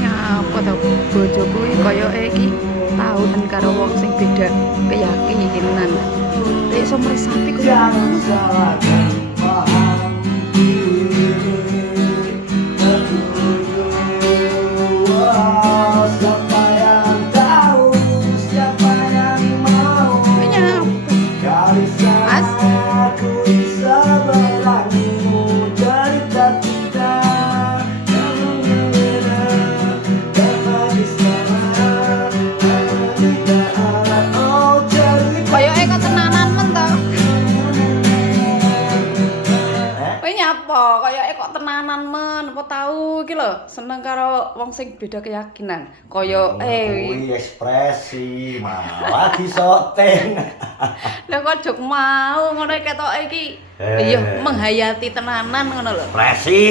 nyapa to bojoku iki koyoke iki taunan karo wong sing beda keyakinan. Nek iso mresapi kok koyoke kok tenanan men apa tau iki lho seneng karo wong sing beda keyakinan koyoke kuwi ekspresi malah disoteng. Lah kok jok mau ngono ketoke iki iya menghayati tenanan ngono lho Ekspresi